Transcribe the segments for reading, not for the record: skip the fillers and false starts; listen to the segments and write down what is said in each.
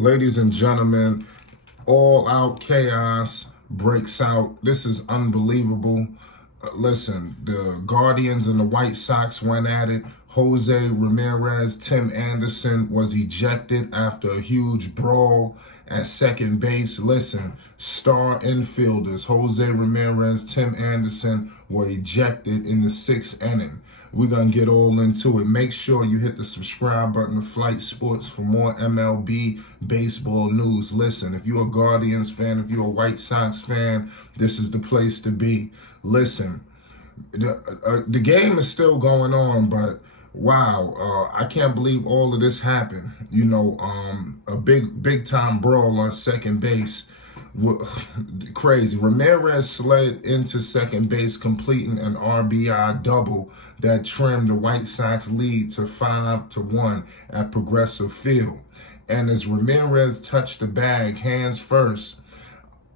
Ladies and gentlemen, all out chaos breaks out. This is unbelievable. Listen, the Guardians and the White Sox went at it. Jose Ramirez, Tim Anderson was ejected after a huge brawl at second base. Listen, star infielders Jose Ramirez, Tim Anderson were ejected in the 6th inning. We're going to get all into it. Make sure you hit the subscribe button to Flight Sports for more MLB baseball news. Listen, if you're a Guardians fan, if you're a White Sox fan, this is the place to be. Listen, the game is still going on, but wow, I can't believe all of this happened. You know, a big time brawl on second base. Crazy. Ramirez slid into second base, completing an RBI double that trimmed the White Sox lead to 5-1 at Progressive Field. And as Ramirez touched the bag hands first,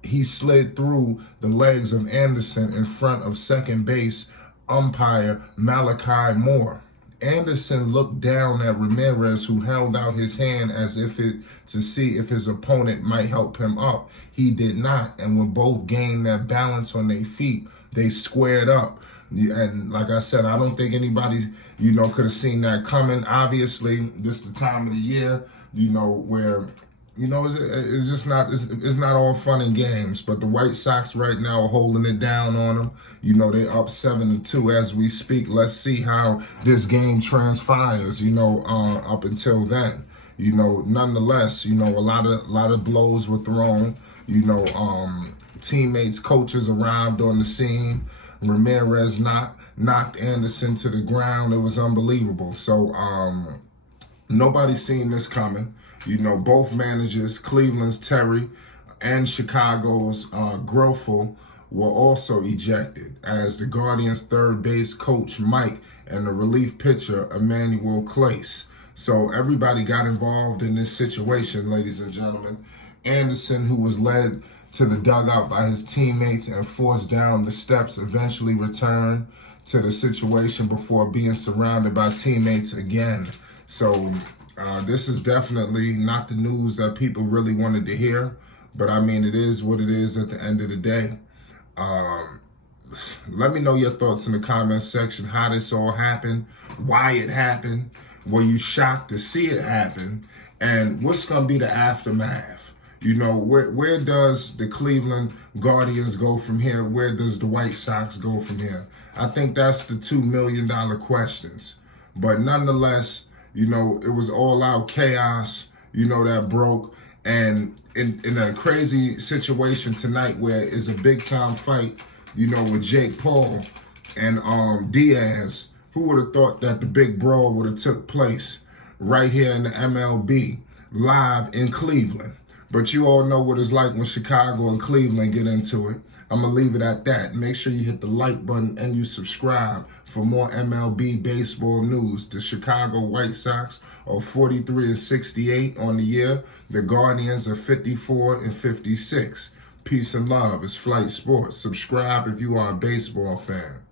he slid through the legs of Anderson in front of second base umpire Malachi Moore. Anderson looked down at Ramirez, who held out his hand as if to see if his opponent might help him up. He did not, and when both gained that balance on their feet, they squared up. And like I said, I don't think anybody, could have seen that coming. Obviously, this is the time of the year, where it's just not, it's not all fun and games, but the White Sox right now are holding it down on them. They're up 7-2 as we speak. Let's see how this game transpires, up until then. Nonetheless, a lot of blows were thrown. Teammates, coaches arrived on the scene. Ramirez knocked Anderson to the ground. It was unbelievable. So nobody's seen this coming. Both managers, Cleveland's Terry and Chicago's Grofel, were also ejected, as the Guardians' third base coach Mike and the relief pitcher Emmanuel Clace. So everybody got involved in this situation, ladies and gentlemen. Anderson, who was led to the dugout by his teammates and forced down the steps, eventually returned to the situation before being surrounded by teammates again. So this is definitely not the news that people really wanted to hear, but I mean, it is what it is at the end of the day. Let me know your thoughts in the comments section, how this all happened, why it happened, were you shocked to see it happen, and what's going to be the aftermath? Where does the Cleveland Guardians go from here? Where does the White Sox go from here? I think that's the $2 million questions. But nonetheless, it was all out chaos, that broke. And in a crazy situation tonight where it's a big time fight, with Jake Paul and Diaz, who would have thought that the big brawl would have took place right here in the MLB, live in Cleveland. But you all know what it's like when Chicago and Cleveland get into it. I'm going to leave it at that. Make sure you hit the like button and you subscribe for more MLB baseball news. The Chicago White Sox are 43-68 on the year. The Guardians are 54-56. Peace and love. It's Flight Sports. Subscribe if you are a baseball fan.